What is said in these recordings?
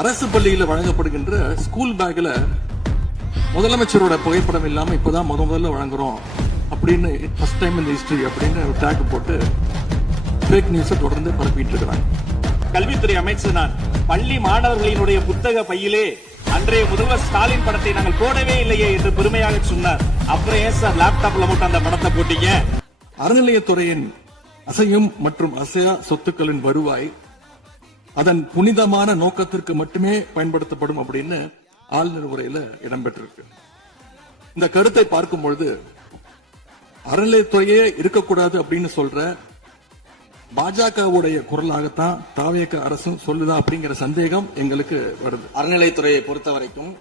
அரசு பள்ளியில் வழங்கப்படுகின்ற ஸ்கூல் பேக்ல முதலமைச்சரோட புகைப்படம் இல்லாம இப்பதான் முதல்ல வழங்குறோம் அப்படின்னு ஃபர்ஸ்ட் டைம் இந்த ஹிஸ்டரி அப்படின்னு டேக் போட்டு ஃபேக் நியூஸை தொடர்ந்து பரப்பிட்டு இருக்கிறாங்க. கல்வித்துறை அமைச்சர் நான் பள்ளி மாணவர்களினுடைய புத்தக பையிலே அன்றைய முதல்வர் ஸ்டாலின் படத்தை நாங்கள் போடவே இல்லையே என்று பெருமையாக சொன்னார். அப்புறம் ஏன் சார் லேப்டாப்ல மட்டும் அந்த படத்தை போட்டீங்க? அறநிலையத்துறையின் அசையும் மற்றும் அசையா சொத்துக்களின் வருவாய் அதன் புனிதமான நோக்கத்திற்கு மட்டுமே பயன்படுத்தப்படும் அப்படின்னு ஆளுநர் உரையில இடம்பெற்றிருக்கு. இந்த கருத்தை பார்க்கும் பொழுது அறநிலையத்துறையே இருக்கக்கூடாது அப்படின்னு சொல்ற பாஜகவுடைய குரலாகத்தான் தாவேக அரசும் சொல்லுதா அப்படிங்கிற சந்தேகம் எங்களுக்கு வருது. அறநிலையத்துறையை பொறுத்த வரைக்கும்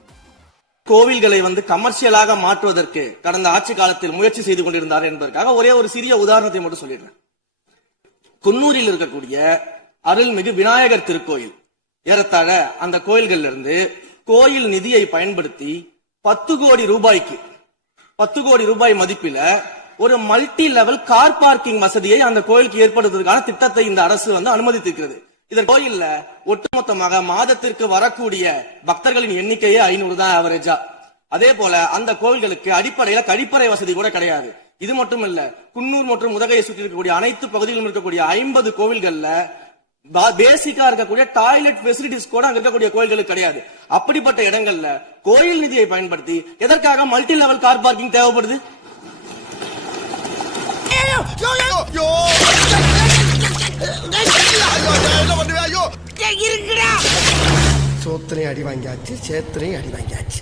கோவில்களை கமர்ஷியலாக மாற்றுவதற்கு கடந்த ஆட்சி காலத்தில் முயற்சி செய்து கொண்டிருந்தார் என்பதற்காக ஒரே ஒரு சிறிய உதாரணத்தை மட்டும் சொல்லிடுறேன். குன்னூரில் இருக்கக்கூடிய அருள்மிகு விநாயகர் திருக்கோயில், ஏறத்தாழ அந்த கோயில்கள் இருந்து கோயில் நிதியை பயன்படுத்தி 10 கோடி ரூபாய்க்கு 10 கோடி ரூபாய் மதிப்பில ஒரு மல்டி லெவல் கார் பார்க்கிங் வசதியை அந்த கோயிலுக்கு ஏற்படுத்துவதற்கான திட்டத்தை இந்த அரசு அனுமதித்திருக்கிறது. இதன் கோயில்ல ஒட்டுமொத்தமாக மாதத்திற்கு வரக்கூடிய பக்தர்களின் எண்ணிக்கையே 500 தான் ஆவரேஜா. அதே போல அந்த கோயில்களுக்கு அடிப்படையில கழிப்பறை வசதி கூட கிடையாது. இது மட்டும் இல்ல, குன்னூர் மற்றும் உதகையை சுற்றி இருக்கக்கூடிய அனைத்து பகுதிகளிலும் இருக்கக்கூடிய 50 கோவில்கள்ல பேசிக்கா இருக்கக்கூடிய டாய்லெட் ஃபெசிலிட்டிஸ் கூட அங்க இருக்கக்கூடிய கோயில்களுக்கு கிடையாது. அப்படிப்பட்ட இடங்கள்ல கோயில் நிதியை பயன்படுத்தி எதற்காக மல்டி லெவல் கார் பார்க்கிங் தேவைப்படுது? சோத்திரையும் அடி வாங்கியாச்சு, சேத்திரையும் அடி வாங்கியாச்சு.